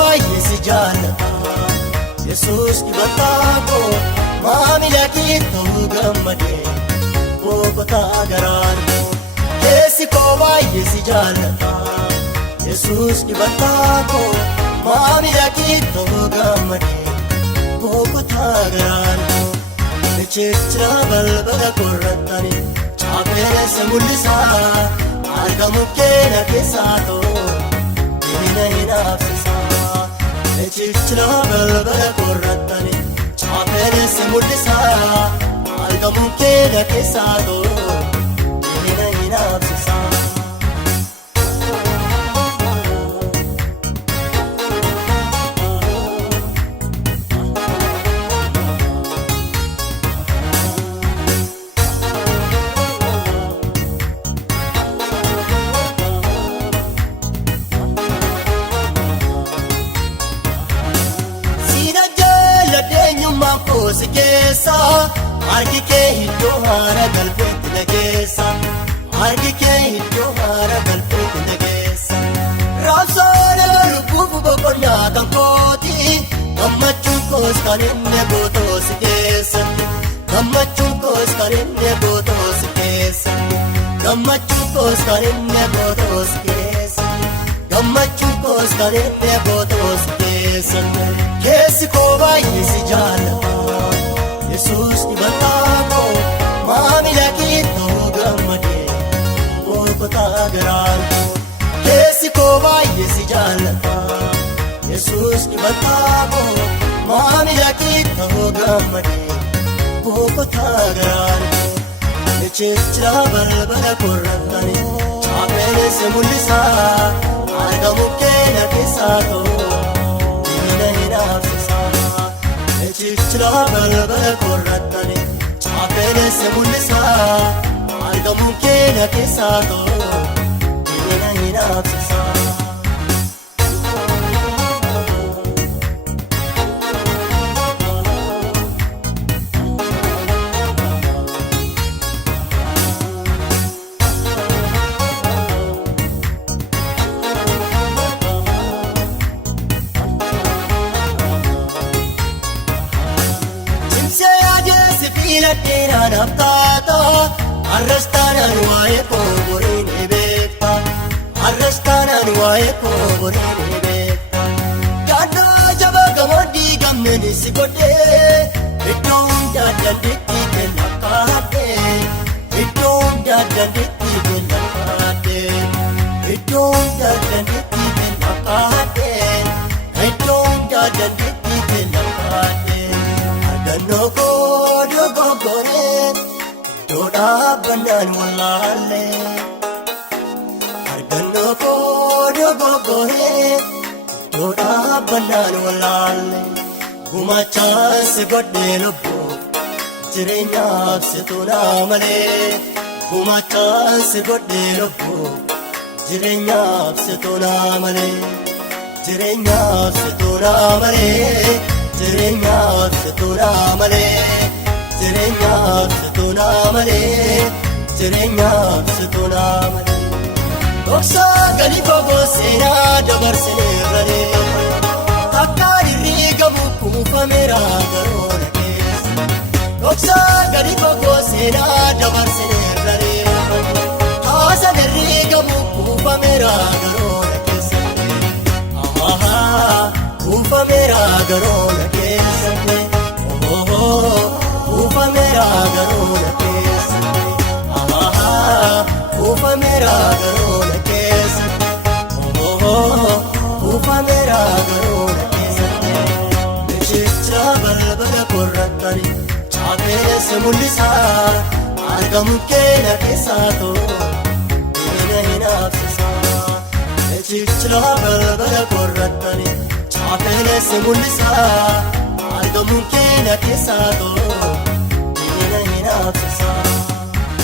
yesi jaalata Yesuus dibataa koo maamila kee ta'uu gammadee boqotaa garaan koo keessi koo yesi jaalata Yesuus dibataa koo maamila kee ta'uu gammadee boqotaa garaan koo Bichircha balbala korratani chaapheessa mul'isaa argamu keenya keessaa ta'uu diina hin hafsisaa Bichircha balbala korratani chaapheessa mul'isaa argamu keenya keessaa ta'uu diina hin hafsisaa Sikesa argi kee iddoo haara galbeetti nageessa argi kee iddoo haara galbeetti nageessa raabsoon lubbuuf boqonnaa kan kooti gammachuun koos kan inni gootoo si keessatti gammachuun koos kan inni gootoo si keessatti gammachuun koos kan inni gootoo si keessatti gammachuun koos kan inni gootoo si keessatti keessi koo baay'ee si jaalata Yesuus dibataa koo maamila kee ta'uu gammadee boqotaa garaan koo keessi koo baay'ee si jaalata Yesuus dibataa koo maamila kee ta'uu gammadee boqotaa garaan koo Bichircha balbala korratani chaapheessa mul'isaa argamu keenya keessaa ta'uu diina hin hafsisaa Bichircha balbala korratani chaapheessa mul'isaa argamu keenya keessaa ta'uu diina hin hafsisaa Dheeraan haftaata arrastaanaan waa'ee koo boriin beekta arrastaanaan waa'ee koo boriin beekta Gaaddaa jabaa gamoodii gamneen si godhee iddoo hundaa dandeettii kenna kaadhee iddoo hundaa dandeettii kenna kaadhee iddoo hundaa dandeettii kenna kaadhee iddoo hundaa dandeettii kenna kaadhee Argannoo koo Doodhaa bandaan walaalee argannoo koo dogoggoree doodhaa bandaan walaalee gumachaan si godhee lubbuu jireenyaaf si tuunaa malee gumachaan si godhee lubbuu jireenyaaf si tuunaa malee jireenyaaf si tuunaa malee jireenyaaf si tuunaa malee jireenyaaf si tuunaa malee jireenyaaf si tuunaa malee dhoksaa galii fagoo seenaa dabarsineerranii takkaan hirriigamu kuufameera garoona keessa dhoksaa galii fagoo seenaa dabarsineerranii haasan hirriigamu kuufameera garoona keessa kuufameera garoona keessa Ufameera garoona keessatti Ufameera garoona keessatti Ufameera garoona keessatti Bichircha balbala korratani chaapheessa mul'isaa argamu keenya keessaa ta'uu diina hin hafsisaa Bichircha balbala korratani chaapheessa mul'isaa argamu keenya keessaa ta'uu diina hin hafsisaa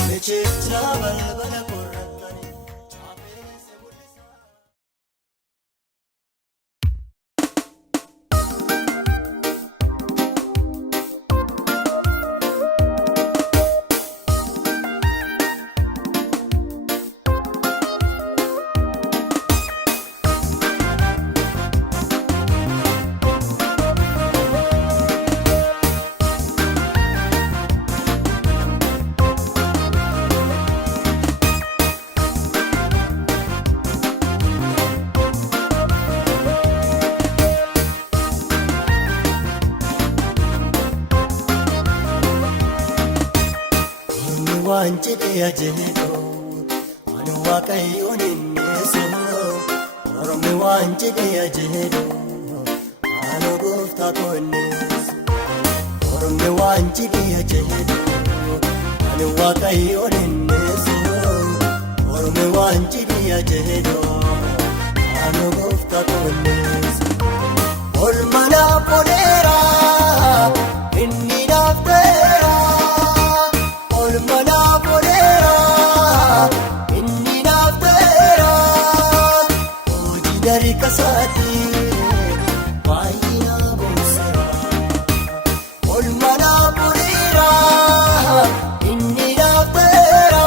Bichircha balbala korratani chaapheessa mul'isaa jedhee ajeedo ani waaqayyoon innisu Ormi waan jedhee ajeedo ani gooftaa koo innisu Ormi waan jedhee ajeedo ani waaqayyoon innisu Ormi waan jedhee ajeedo ani gooftaa koo innisu Olmana poleera inni naafteera Olmana poleera inni naafteera hojii dari kasaati baay'ina boonseera Olmana poleera inni naafteera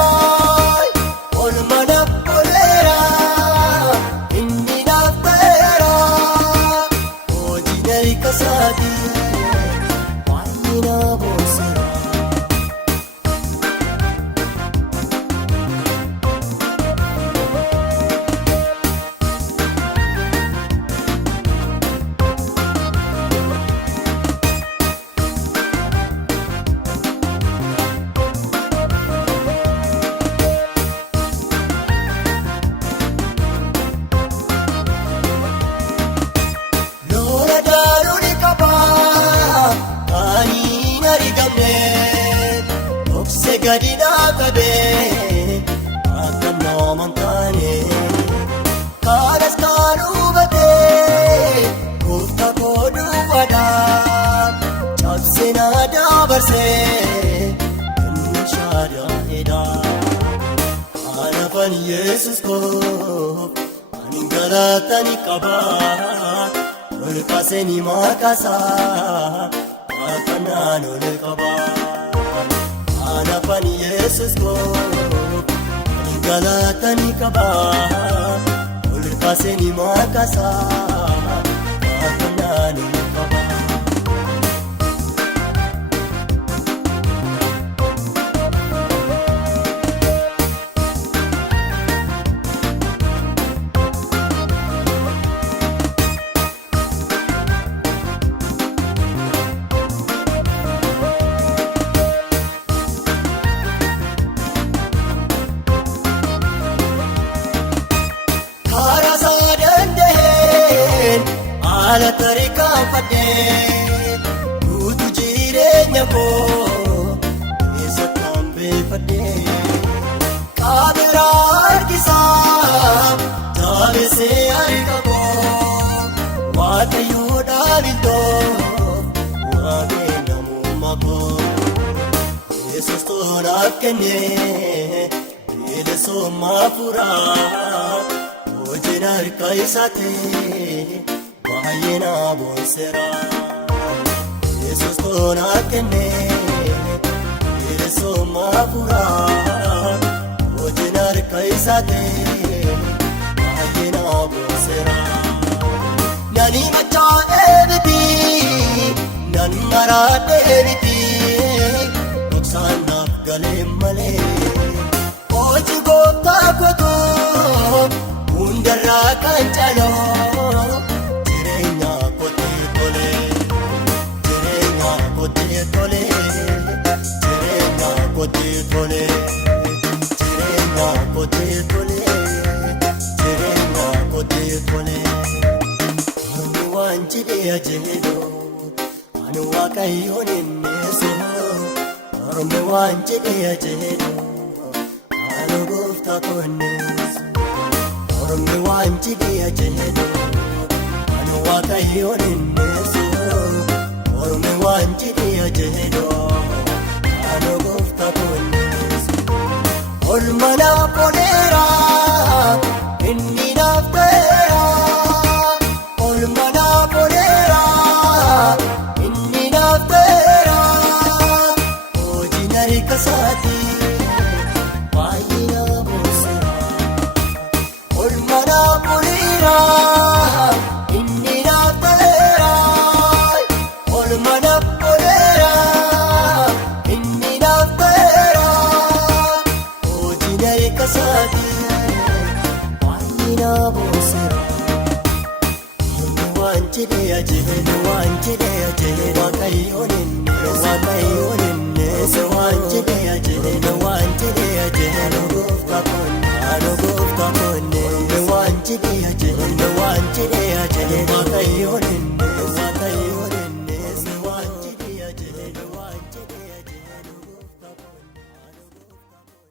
Olmana poleera inni naafteera hojii dari kasaati baay'ina boonseera Gadi dhaabee akka nooman taane kaanas kan hubatee gooftaa koo duwwaadhaa cabsee na dabarsee inni shaadaa'eedha. Kanaafan Yesuus koo ani galatani qaba ol kaasee ni maqaasaa akka naan ol qaba. Kanaafan Yesuus koo ani galatani qaba ol kaasee ni maqaasaa akka naan ol qaba. Haala tariikaan fadhee guutuu jireenya koo keessatti hambeeffadhee qaabiraa harkisaa jabeessee harka koo waaqayyoodhaan iltoo waaqee namummaa koo Yesuus toonaaf kennee bilisummaa furaa hojiin harka isaatee. Baay'ina boonseera Yesuus toonaaf kennee bilisummaa furaa hojiin harka isaatee baay'ina boonseera. Nani machaa'ee miti nan maraadhee miti dhoksaan naaf galee malee hojii gooftaa kootu hundarraa kan caaloo. Ani waaqayyoon innisu Ormi waan jedhee ajeedo ani gooftaa koo innisu Ormi waan jedhee ajeedo ani waaqayyoon innisu Ormi waan jedhee ajeedo ani gooftaa koo innisu Olmana poleera inni naafteera Olmana poleera inni naafteera hojii dari kasaati baay'ina boonseera Olmana poleera inni naafteera Olmana poleera inni naafteera hojii dari kasaati baay'ina boonseera. Waan jedhee ajeedo waaqayyoon innisu Ese waan jedhee ajajee waan jedhee ajajee gooftaa koonne ano gooftaa koonne waan jedhee ajajee waan jedhee ajajee waaqayyoon inni waaqayyoon inni ese waan jedhee ajajee waan jedhee ajajee gooftaa koonne ano gooftaa koonne.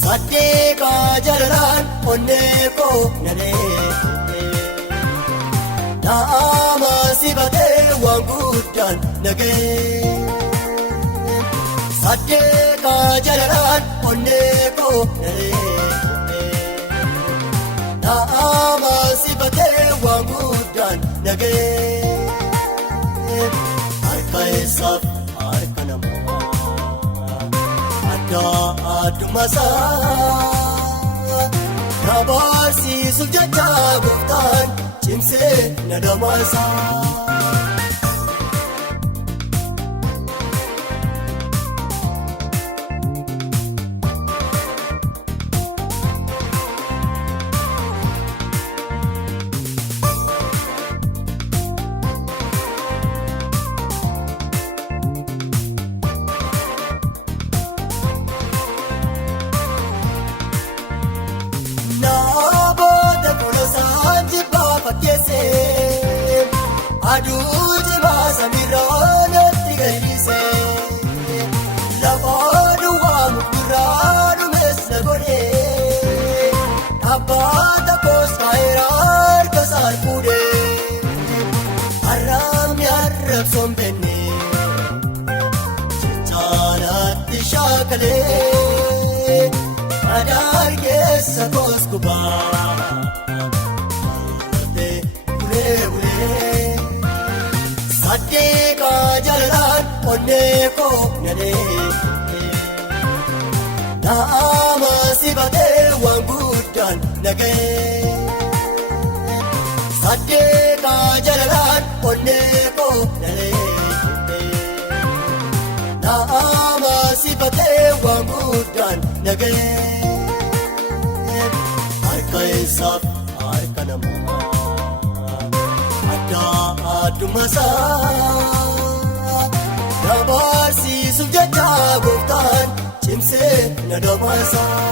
Saddeeqa jalalaan onnee koo nanee naama sibatee waan guddaan nagee. Saddeeqa jalalaan onnee koo nanee naama sibatee waan guddaan nagee. Harka isaaf harka namaa addumasaa na barsiisuuf jecha gooftaan cimsee na damaasaa. Aduu jimaa samiirraa natti galchise lafa duwwaa mukirraa dhumees na godhee dhaabbata kooskaayera harka isaan fuudhee har'aamni arrabsoon bennee jechaanatti shaakalee adaan keessa koos gubaa. Saddeeqa jalalaan onnee koo nanee naama sibatee waan guddaan nagee. Saddeeqa jalalaan onnee koo nanee naama sibatee waan guddaan nagee. Harka isaaf harka namaa addumasaa na barsiisuuf jecha gooftaan cimsee na damaasaa.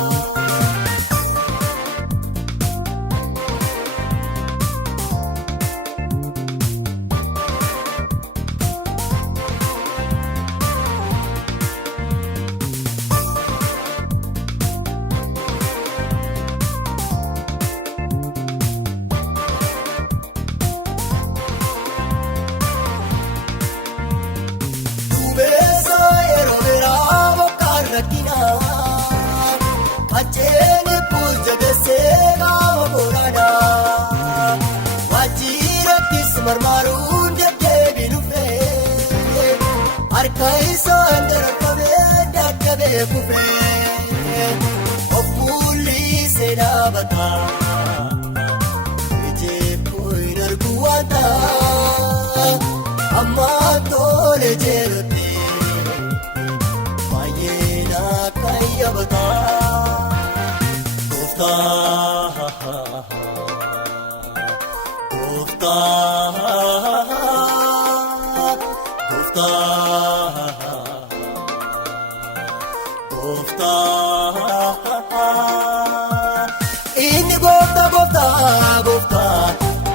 Kacheeni puujabeessee qaama boraadhaa waajjirattis marmaaruun deddeebiin dhufee harka isaan dararfamee dadhabee kufee of mul'isee dhaabataa ijjeekkoo hin argu waan ta'a amma tole jedhutti. Inni gooftaa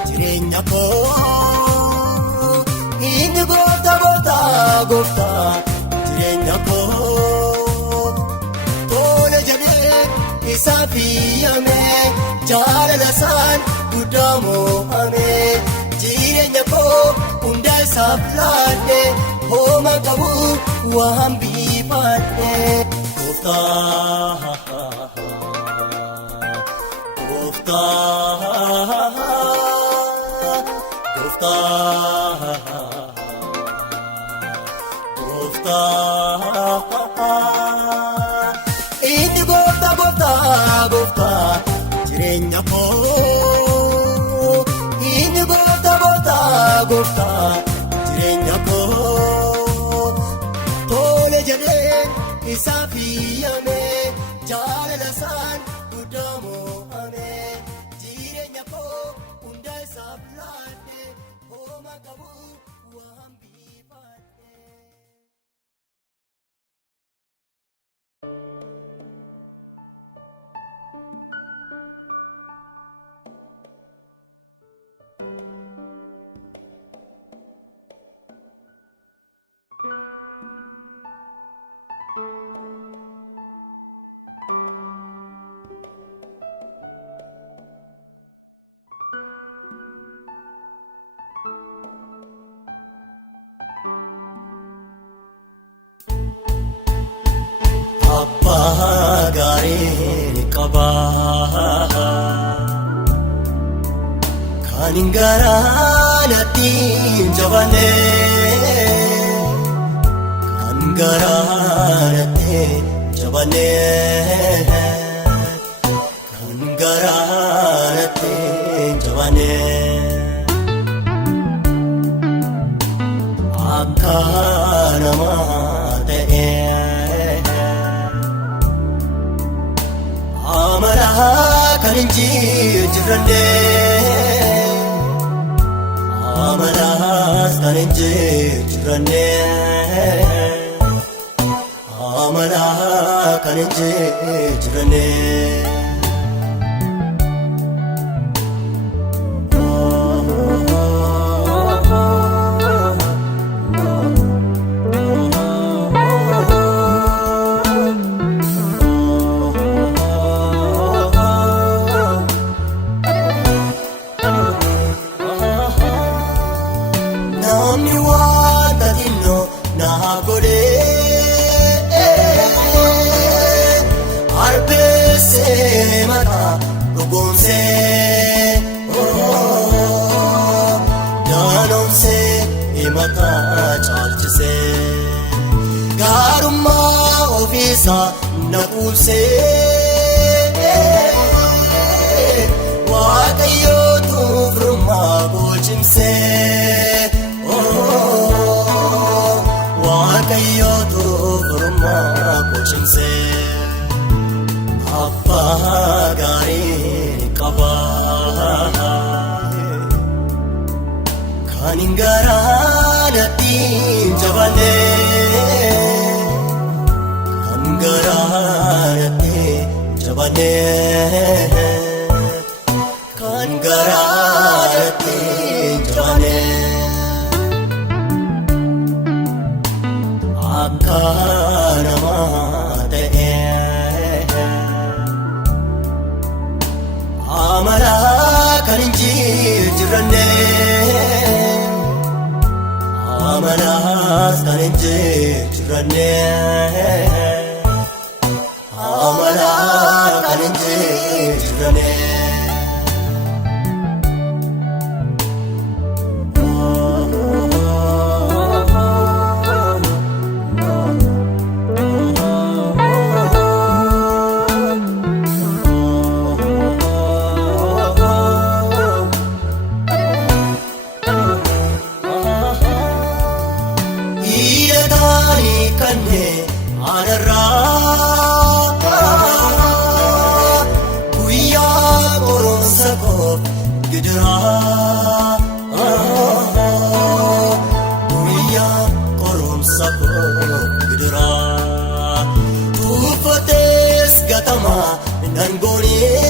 jireenya koo. Inni gooftaa jireenya koo. Tole jedhee isaa fiyyamee jaalala isaan guddaa mo'amee jireenya koo hunda isaaf laadhee hooma qabu waan biifadhee. Gooftaa gooftaa inni gooftaa gooftaa gooftaa jireenya koo inni gooftaa gooftaa gooftaa jireenya koo tole jedhee isaaf yaame jaalala isaan guddaa mo'ame jireenya koo hunda isaaf laadde hooma qabu waan biifadhe. Abbaa gaarii qabaa kan hin garaanatti hin jabaanne kan garaanatti hin jabaanne kan garaanatti hin jabaanne akka namaa ta'e. Amala kan hin jijjiiranne amalaas kan hin jijjiiranne amala kan hin jijjiiranne. Gaarummaa ofiisaa na kuusee Waaqayyootu firummaa koo cimsee Waaqayyootu firummaa koo cimsee Abbaa gaarii qabaa kan hin garaanatti hin jabaanne kan garaanatti hin jabaanne kan garaanatti hin jabaanne akka namaa ta'e amala kan hin jijjiiranne amalaas kan hin jijjiiranne amala kan hin jijjiiranne. Guyyaa qoromsa koo gidiraa guyyaa qoromsa koo gidiraa tuufatees gatamaa nan goonee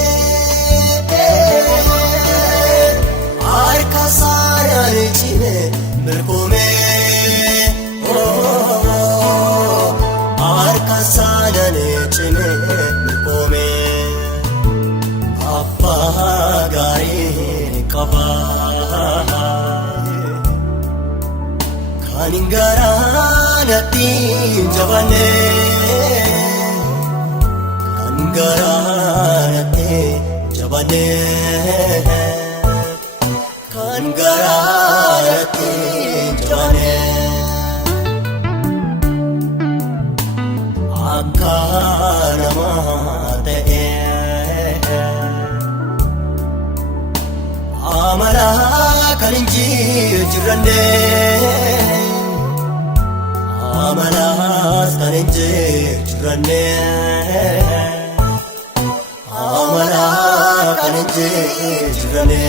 harka saayaan cimee milkoomee harka saayaan cimee milkoomee abbaa gaarii qabaa kan hin garaanatti hin jabaanne kan garaanatti hin jabaanne kan garaanatti hin jabaanne. kan injijjiiranne amalaas kan injijjiiranne amalaa kan injijjiiranne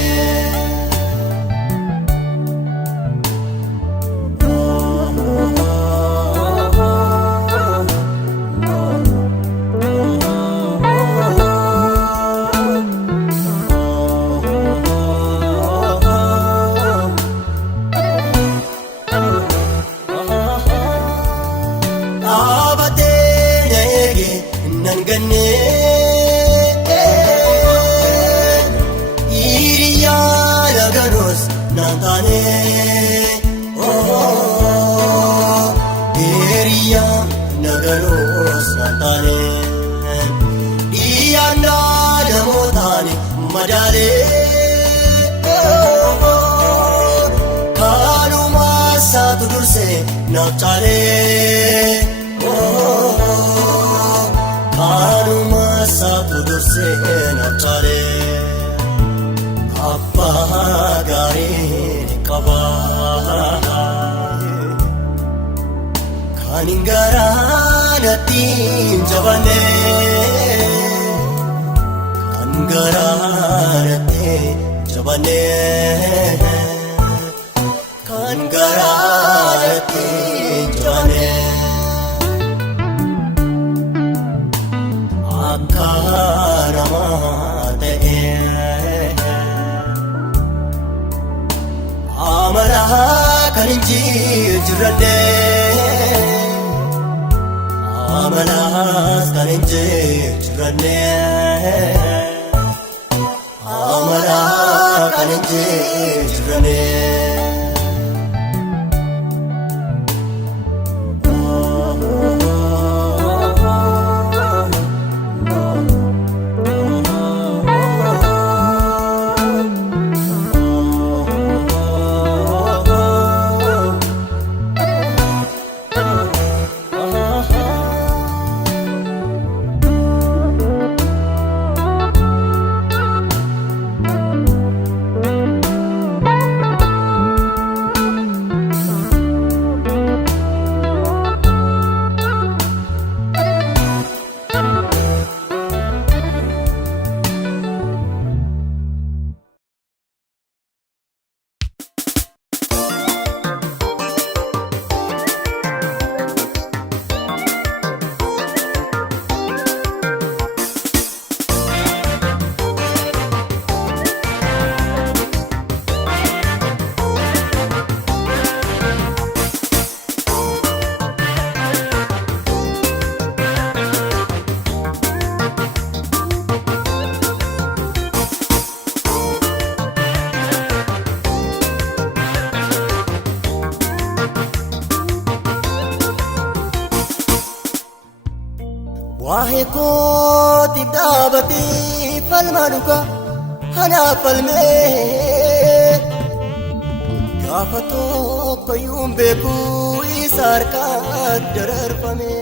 Napchale, kanuma satudurse napchale, abba gari kaba, kaningara natin jabane, kangara natin jabane. Kangarate jane akaramate amara kan injijjiiranne amalas kan injijjiiranne amara kan injijjiiranne Wahe koti dabati falmanuka hana falme gafato koyumbe ku isarka dararfame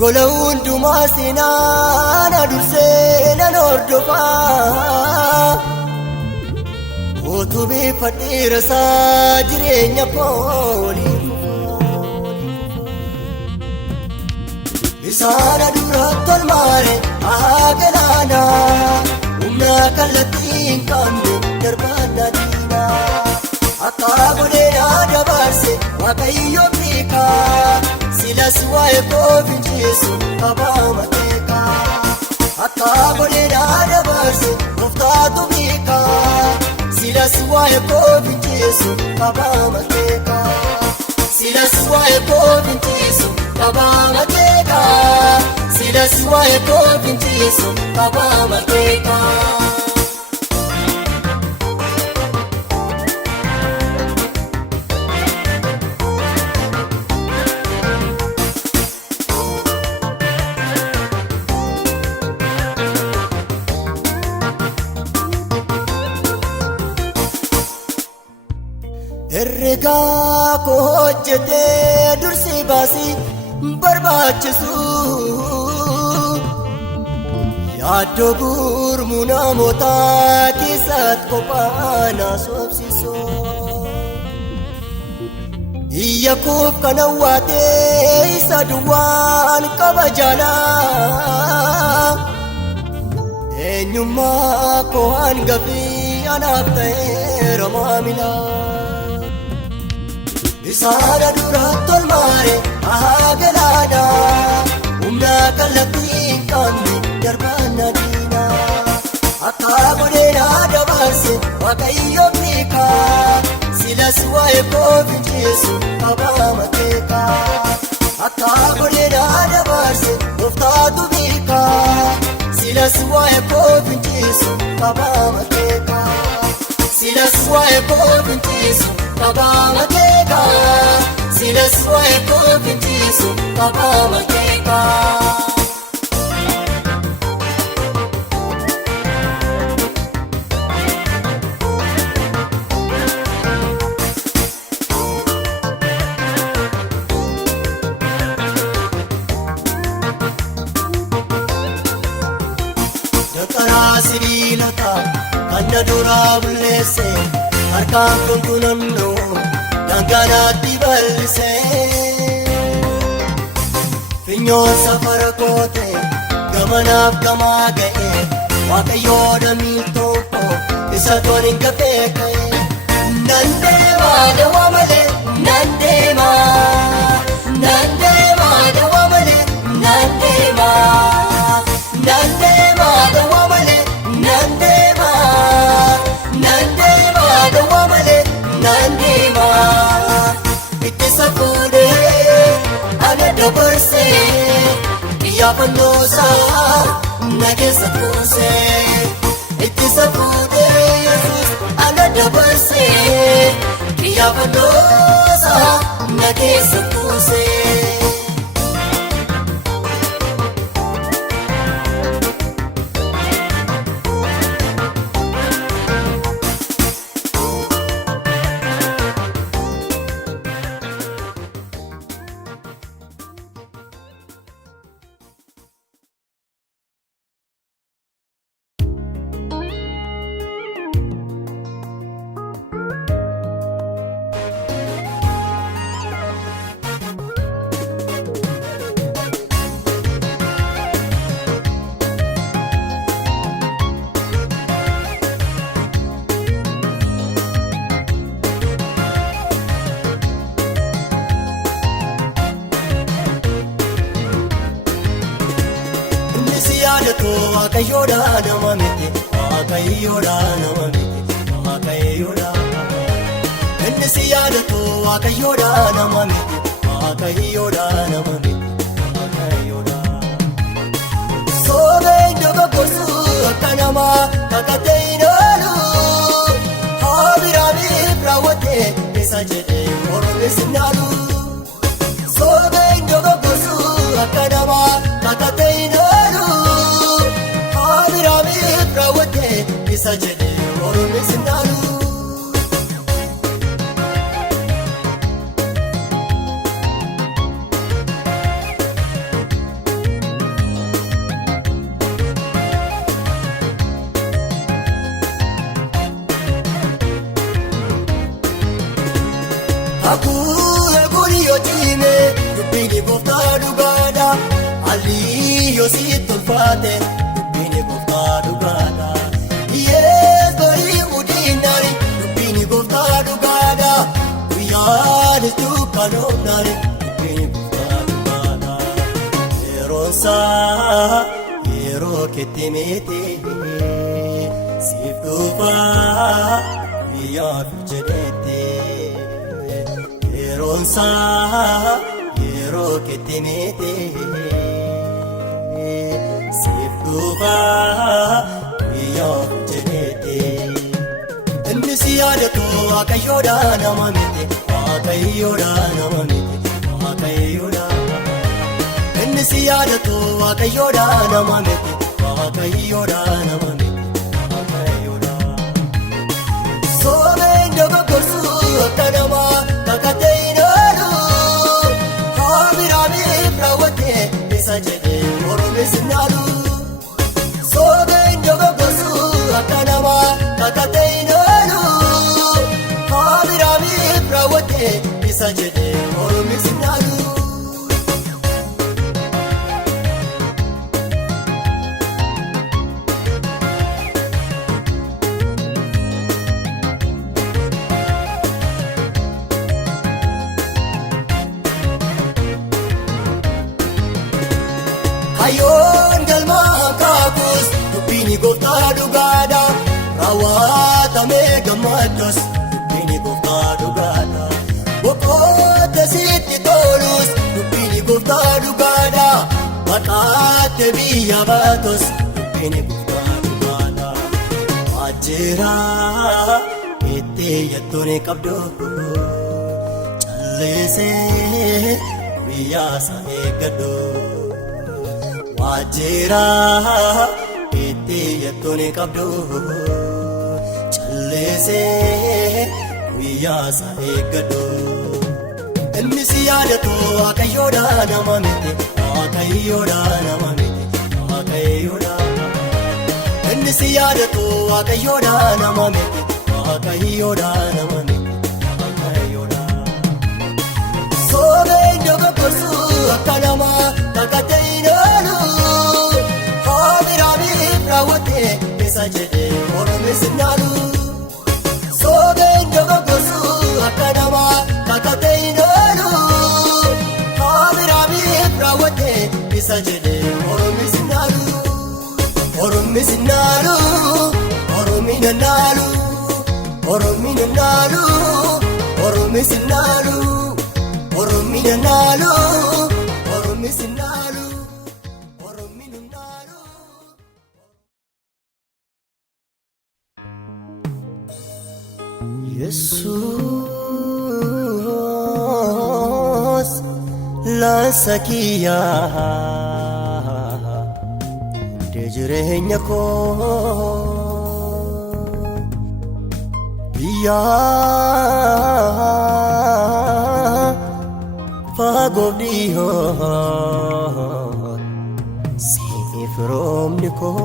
golawun dumasina na durse na nordofa otubi fatira sa jirenya poli Isana dura tolmare agelana umna kalatin kamne darbana dina akabone dabarse wakayo pika silas wae ko vinjesu abama teka akabone dabarse muftatu pika silas wae ko vinjesu abama teka silas wae ko vinjesu abama teka silas wae ko vinjesu abama teka Erga ko hojjete dursi baasi barbaachisu Yaaddoo gurmuu namootaa keessatti qophaa na sobsisoo iyya koof kan hawwaatee isa duwwaan qaba jaalaa eenyummaa koo hangafii anaaf ta'eera maamilaa isaana duratti tolmaare galaana humna kallattii hin qabne darbaan adiina akka godheena dabarse waaqayyo beekaa silas waa'ee koo finceessu qabaama keekaa akka godheena dabarse gooftaatu beekaa silas waa'ee koo finceessu qabaama keekaa silas waa'ee koo finceessu qabaama keekaa silas waa'ee koo finceessu qabaama keekaa. Sibiilota kan na duraa bulleesse harkaan kunkunannoo daangaanaatti bal'isee finyoon safara koote gamanaaf gamaa ga'e waaqayyoo damiin tokko isa toon hin gafee ka'e nan deemaa dawaa malee nan deemaa dawaa malee nan deemaa dawaa malee nan deemaa dawaa malee nan deemaa ittisa fuudhee ana dabarsee xiyyaafannoosaa na keessa tuusee ittisa fuudhee ana dabarsee xiyyaafannoosaa na keessa tuusee. Waaqayyoodha nama miti waaqayyoodha nama miti waaqayyoodha inni si yaadatu waaqayyoodha nama miti waaqayyoodha nama miti waaqayyoodha soobeen dogoggorsu akka namaa kakatee hin oolu haabiraamiif raawwatee isa jedhee mormes hin dhaalu soobeen dogoggorsu akka namaa kakatee hin oolu haabiraamiif raawwatee isa jedhee mormes hin dhaalu. Hakuura guri yoo ciime dubbiin gooftaa dhugaadha haalli yoo si tolfaate dubbiin gooftaa dhugaadha yees barii mudiinaani dubbiin gooftaa dhugaadha guyyaan dukkaanoofnaani dubbiin gooftaa dhugaadha yeroonsaa yeroo keetti miti siif dhufaa guyyaaf jedhetti. Yeroonsaa yeroo keetti miti siif dhufaa guyyaaf jedhetti inni si yaadatu waaqayyoodha nama miti waaqayyoodha nama miti waaqayyoodha inni si yaadatu waaqayyoodha nama miti waaqayyoodha nama miti waaqayyoodha soobeen dogoggorsu akka namaa kakatee hin oolu haabiraamiif raawwatee isa jedhee mormes hin dhaalu isa jedhe Oromis naalu. Hayyoon galmaa kaakus dubbiin gooftaa dhugaadha. Raawwatamee gammaddus dubbiin gooftaa dhugaadha. Boqottee sitti tolus dubbiin gooftaa dhugaadha. Maqaattee biyya baatus dubbiin gooftaa dhugaadha. Waajjira itti yattuun qabdu calleessee guyyaa isaa eeggadhu. Waajjira itti yattuun qabdu calleessee guyyaa isaa eeggadhu. Inni si yaadatu Waaqayyoodha nama miti Waaqayyoodha nama miti Waaqayyoodha. Inni si yaadatu Waaqayyoodha nama miti Waaqayyoodha nama miti Waaqayyoodha. Soomeen dogoggorsu akka namaa kakatee ilaalu. Haabiraamiif raawwatee isa jedhe Oromis naalu. Soomeen dogoggorsu akka namaa kakatee ilaalu. Haabiraamiif raawwatee isa jedhe Oromis naalu. Oromis naalu Oromina naalu Oromina naalu Oromis naalu Oromina naalu Oromis naalu Oromina naalu. Yesuus laansa kiyyaa dee jireenya koo biyyaa fagoof dhiyoo siif roobni koo.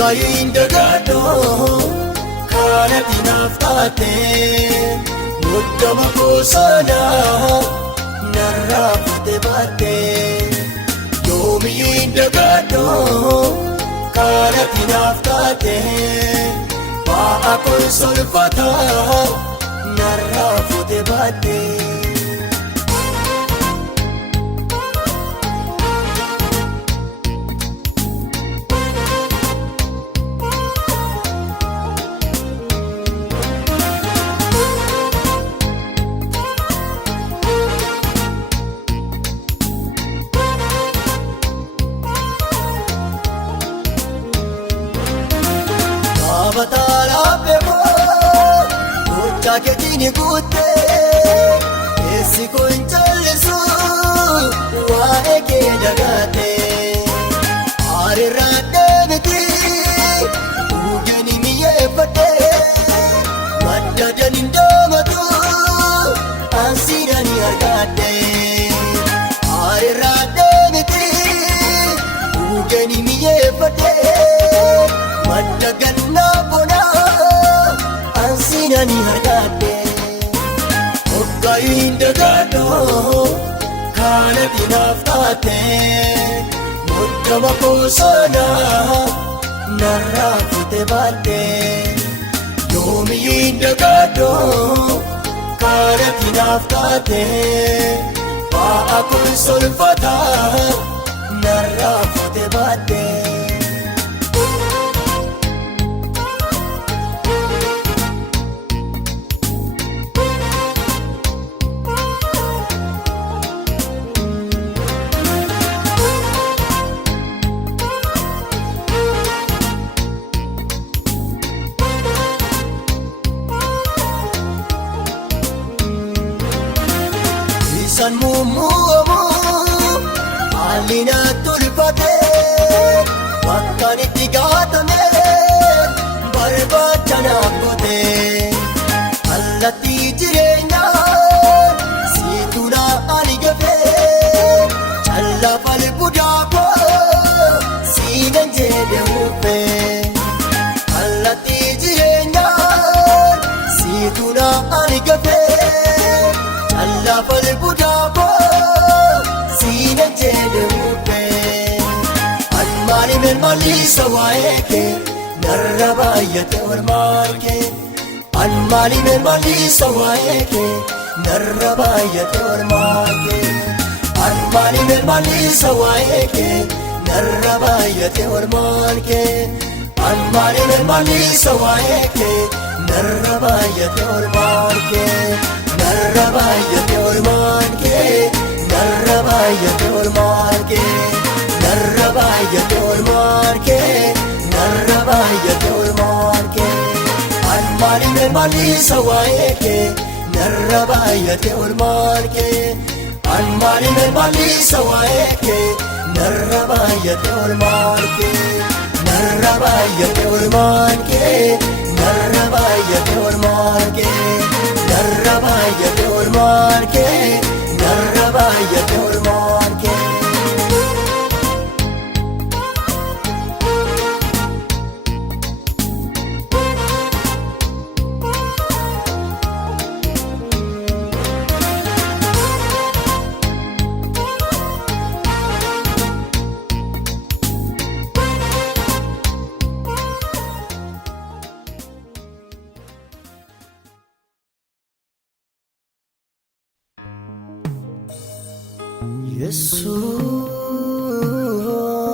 Kayin dagado kana tinaftate muddama kosana narrafte bate yomiyu indagado kana tinaftate ba akon solfata narrafte bate. Batala bebo, mucha que tiene guste, esi conchalesu, wae que dagate, are rate meti, ugeni miye pate, madda janinda matu, ansira ni agate, are rate meti, ugeni miye pate, madda ganna. Ani hargate Okkayin dagado kana tinaftate muddama kosana narrafte bate yomiyu dagado kana tinaftate ba akon solfata narrafte bate. Keessan muummuumu haalli na tulfate bakkaan itti gaatame barbaacha naaf goote kallattii jireenyaa siitu na ani gafe callaaf albuudaa koo siinan jedhe huufe kallattii jireenyaa siitu na ani gafe callaaf albuudaa koo siinan jedhe huufe Maaliif maalisa waa'ee kee narra baay'ate ormaan kee maaliif maalisa waa'ee kee narra baay'ate ormaan kee maaliif maalisa waa'ee kee narra baay'ate ormaan kee maaliif maalisa waa'ee kee narra baay'ate ormaan kee narra baay'ate ormaan kee narra baay'ate ormaan kee narra baay'ate ormaan kee narra baay'ate ormaan kee maaliif maalisa waa'ee kee narra baay'ate ormaan kee maaliif maalisa waa'ee kee narra baay'ate ormaan kee narra baay'ate ormaan kee narra baay'ate ormaan kee narra baay'ate ormaan kee narra baay'ate ormaan kee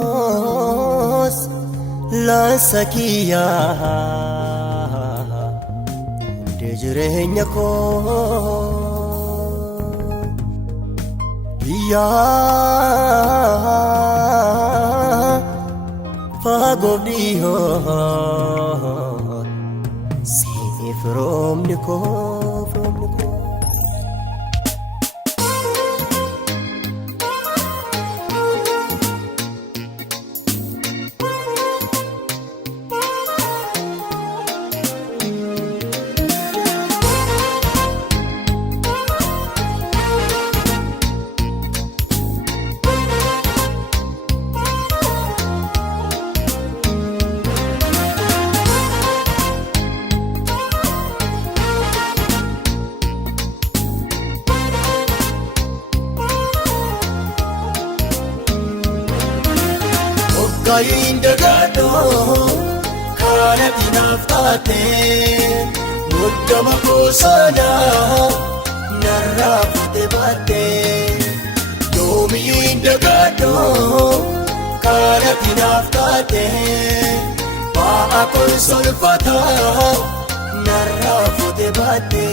Yesus laansa kiyyaa hundee jireenya koo biyyaa fagoof dhihoo siif firoomni koo. Kayin dagaadho kana dinaaf taate muddama koosana narraa fuute baatte yoomiyyuu dagaadho kana dinaaf taate ba'a konsolfata narraa fuute baatte.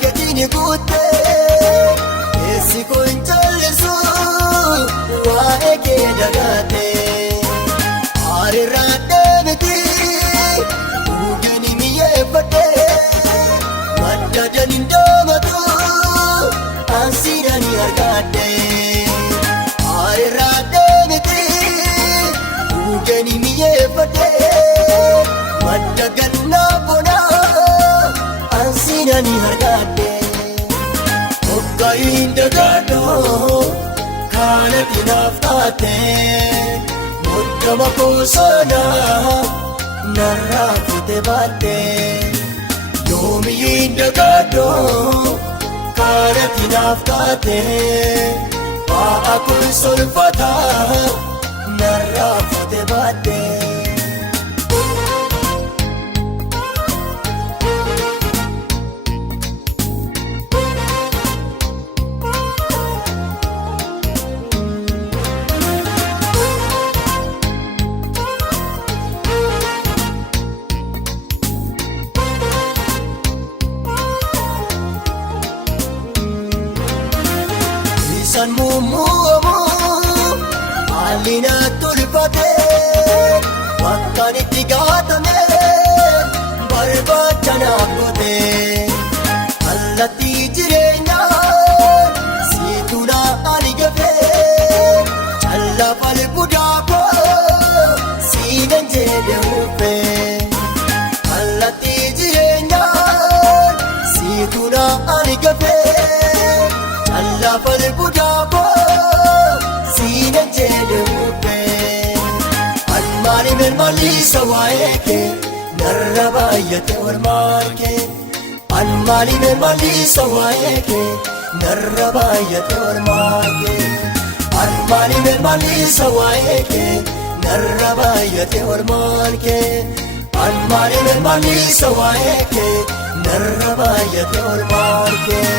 Keetini guuttee keessi kun callisu waa'ee kee dagaatee haarirraa deemiti dhuugani mi'eeffadhee madda daniin doomatu ansiidhani argaadhee haarirraa deemiti dhuugani mi'eeffadhee madda gannaa bonaa ansiidhani argaadhee. Kayin dagaadho kana dinaaf taate muddama koosana narraa fuute baatte yoomiyyuu dagaadho kana dinaaf taate ba'a konsolfata narraa fuute baatte. keessan muummuumu haalina tulfate bakkaan itti gaatame barbaacha naaf goote kallattii jireenyaa siitu na ani gafe callaaf albuudaa koo siinan jedhe huufe kallattii jireenyaa siitu na ani gafe callaaf albuudaa koo siinan jedhe huufe an maaliif maalisa waa'ee kee narra baay'ate ormaan kee an maaliif maalisa waa'ee kee narra baay'ate ormaan kee an maaliif maalisa waa'ee kee narra baay'ate ormaan kee an maaliif maalisa waa'ee kee narra baay'ate ormaan kee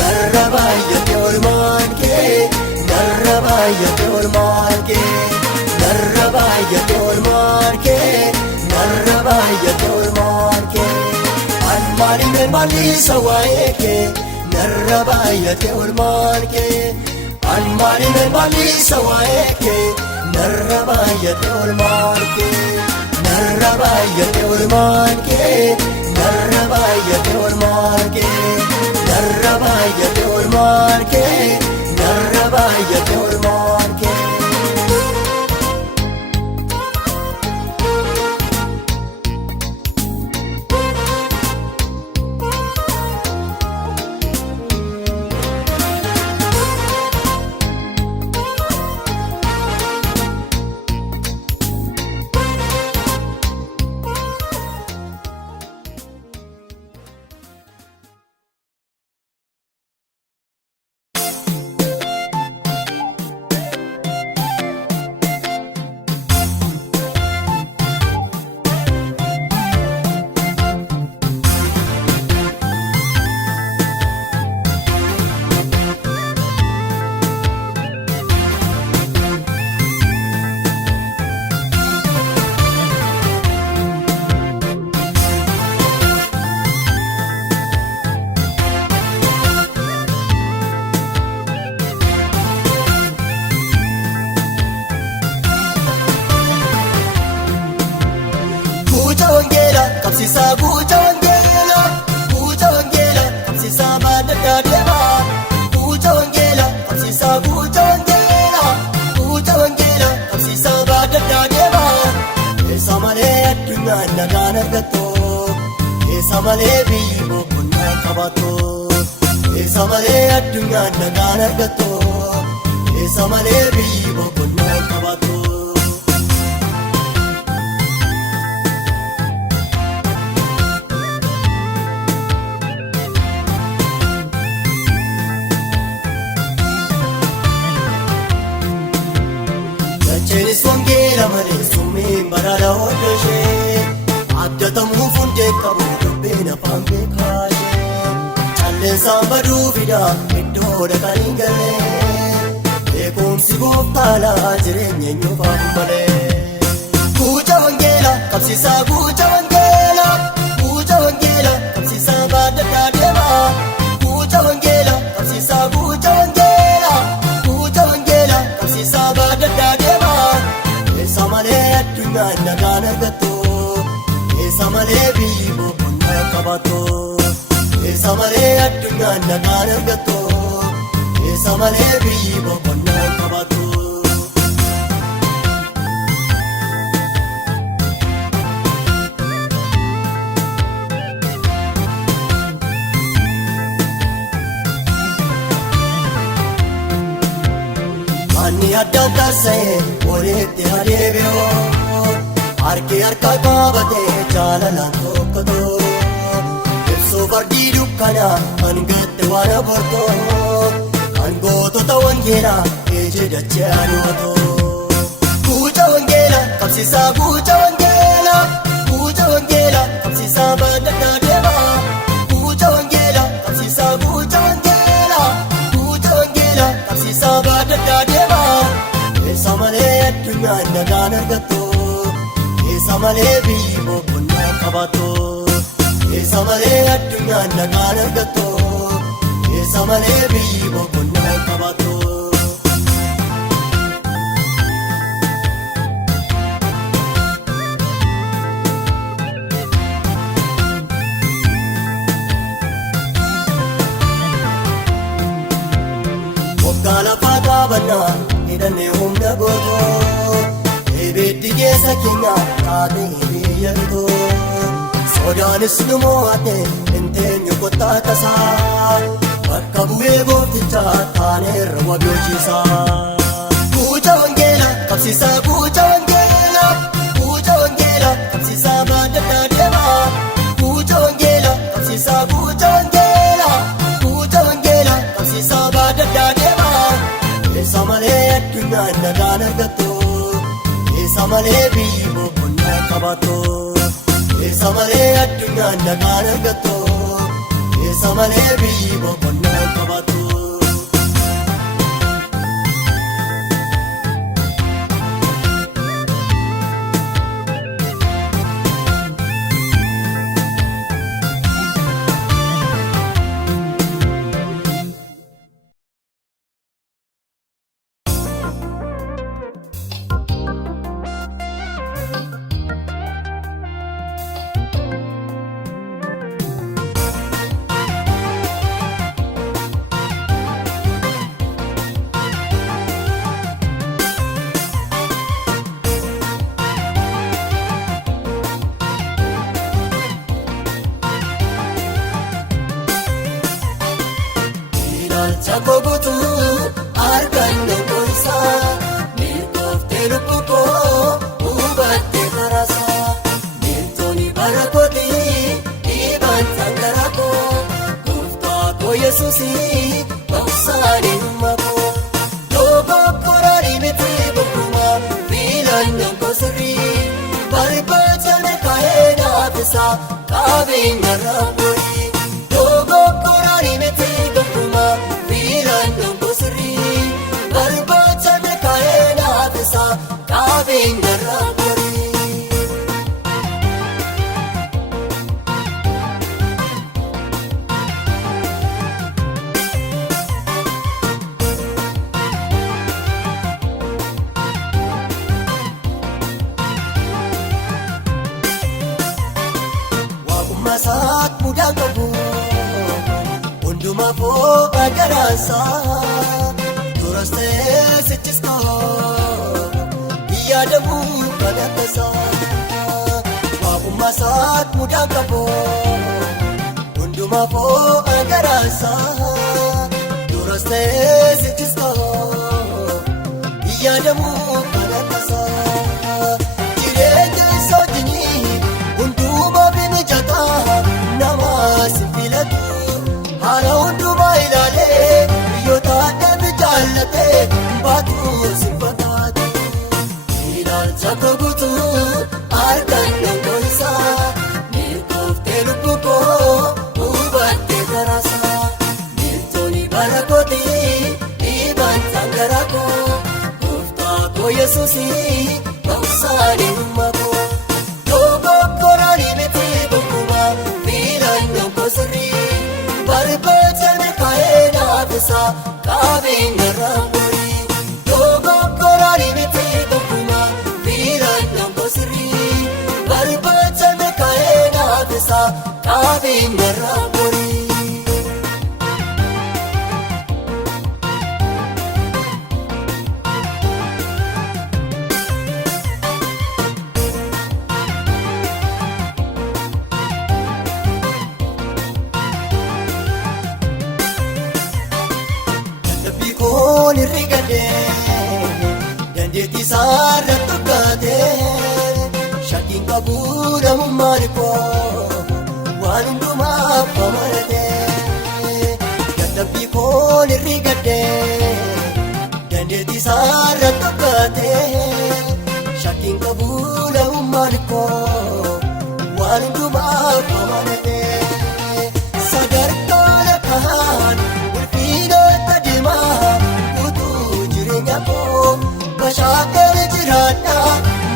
narra baay'ate ormaan kee narra baay'ate ormaan kee narra baay'ate ormaan kee narra baay'ate ormaan kee an maaliif maalisa waa'ee kee narra baay'ate ormaan kee an maaliif maalisa waa'ee kee narra baay'ate ormaan kee narra baay'ate ormaan kee narra baay'ate ormaan kee narra baay'ate ormaan kee narra baay'ate ormaan kee Qabsiisaa guutuu wangeelaa qabsiisaa baadaddaa deemaa guutuu wangeelaa qabsiisaa guutuu wangeelaa qabsiisaa baadaddaa deemaa eessa malee addunyaan nagaan argattu eessa malee biyyi boqonnaa qabaattu eessa malee addunyaan nagaan argattu eessa malee biyyi boqonnaa qabaattu. Cheenis wangeela malee summiin baraadha hordofee abdatamuu fundee qabu dubbeen afaan beekaashee calleensaan baduu fidaa iddoo dhaqan hin galee beekumsi gooftaalaa jireenya eenyuufaa hin malee. Guutuu wangeelaa qabsiisaa guutuu wangeelaa qabsiisaa baadaddaa deemaa guutuu wangeelaa qabsiisaa guutuu wangeelaa qabsiisaa baadaddaa deemaa. Eessa malee addunyaan nagaan argattu eessa malee biyyi boqonnaa qabaattu eessa malee addunyaan nagaan argattu eessa malee biyyi boqonnaa qabaattu. Ani addaan taasisee walitti adeebi'oo harki harka qabatee jaalalaan tokko too ibsuu fardii dukkanaa kan gatte waan abortoo kan gootota wangeelaa ijji dachee anuutoo. Guutuu wangeelaa qabsiisaa guutuu wangeelaa qabsiisaa baadaddaa deemaa guutuu wangeelaa qabsiisaa guutuu wangeelaa qabsiisaa baadaddaa deemaa. Eessa malee addunyaan nagaan argattu eessa malee biyyi boqonnaa qabaattu eessa malee addunyaan nagaan argattu eessa malee biyyi boqonnaa qabaattu. dhaabannaa hidhannee humna gootoo ibiddi keessa keenya taatee biyya bitoo sodaanis nu mo'ate hin teenyu kottaa tasaa bakka bu'ee gooftichaa taaneerra wabii hojiisaa. Kuucha wangeela qabsiisaa kuucha wangeela kuucha wangeela qabsiisaa baadaddaa deemaa kuucha wangeela qabsiisaa kuucha wangeela kuucha wangeela qabsiisaa baadaddaa deemaa eessa malee addunyaan nagaan argattu eessa malee biyyi boqonnaa qabaattu eessa malee addunyaan nagaan argattu eessa malee biyyi boqonnaa qabaattu. Chako guutu arganne goisaa mirkooftee lubbuu koo hubattee karaasaa mirtoonni bara kootii dhiibaan sangaraa koo gooftaa koo Yesuusii baqsaanii dhumma koo dogoggora dhibite gonkumaa filannoon koo sirrii barbaachame kaa'ee naafisa qabeenya raawwii dogoggora dhibite gonkumaa. Filannoon koo sirrii barbaachame kaa'ee naafisa qabeenya raawwii. Waaqummaa isaat mudaa qabu hundumaa fooqa garaasaa duras ta'ee sichis ta'oo yaadamuu kan akkasaa waaqummaa isaat mudaa qabu hundumaa fooqa garaasaa duras ta'ee sichis ta'oo yaadamuu kan akkasaa jireenya isaa wajjinii hundumaa fi mijataa namaa si filatu. Haala hundumaa ilaalee biyyoota adda jaallatee baatuu si fakkaatu ilaalcha koo guutuu argannoon goisaa mirkooftee lubbuu koo hubattee karaasaa mirtoonni bara kootii dhiibaan sangaraa koo gooftaa koo Yesuusii baqsaanii dhumma koo dogoggora dhibite gonkumaa filannoon koo sirrii. Barbaachame kaa'ee naafisa qabeenya raawwii dogoggora dhibite gonkumaa filannoon koo sirrii barbaachame kaa'ee naafisa qabeenya raawwii. Koon irrigadhee dandeettii isaarra tokkatee shakkiin qabu namummaan koo waan hundumaaf amanatee dadhabbii koon irrigadhee dandeettii isaarra tokkatee shakkiin qabu namummaan koo waan hundumaaf amanatee sadarkaa lakaan ulfiinoota deemaa. Bashaakee jiraadhaa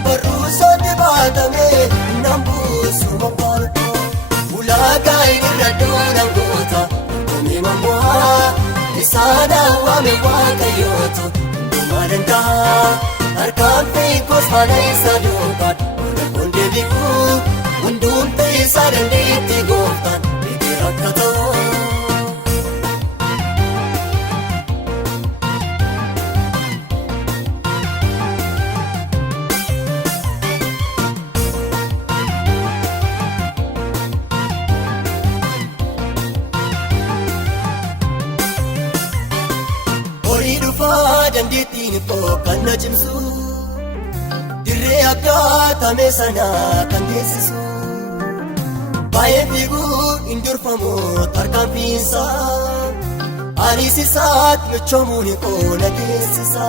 barruusoonni baatamee nambuusuma baatoo ulaagaa irra duudhaan goota dhumee mammaa isaan hawwame waaqayyoota hundumaa danda'a harkaan fiikoos haala isa duukaan wanta kondee biquu hunduun isaa dandeetti gooftaan beekee akka ta'u. koo kan na cimsu dirree abdaatame sana kan geessisu baay'ee fiiguu hin durfamu tarkaanfiinsa anis isaatti michoomuun koo na geessisa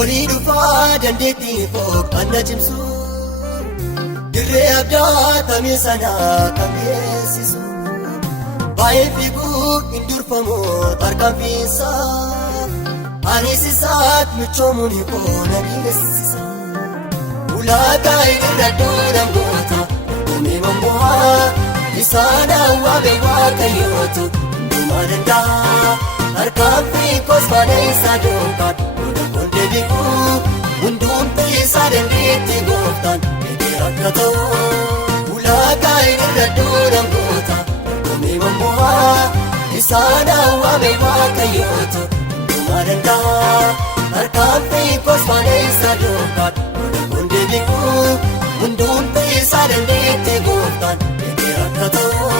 olii dhufaa dandeettii koo kan na cimsu dirree abdaatame sana kan geessisu baay'ee fiiguu hin durfamu tarkaanfiinsa anis isaatti michoomuun koo na geessisa ulaagaa irra duudhaan goota uumamaan bu'aa isaan hawwaame waaqayyootu hundumaa danda'a tarkaanfii koos faana isaa duukaan hundaan deebi'uu hundumti isaa dandeetti gooftaan eegee akka ta'u ulaagaa irra duudhaan goota uumamaan bu'aa isaan hawwaame waaqayyootu hundumaa danda'a tarkaanfii koos faana isaa duukaan hundaan deebi'uu hundumti isaa dandeetti gooftaan eegee akka ta'u.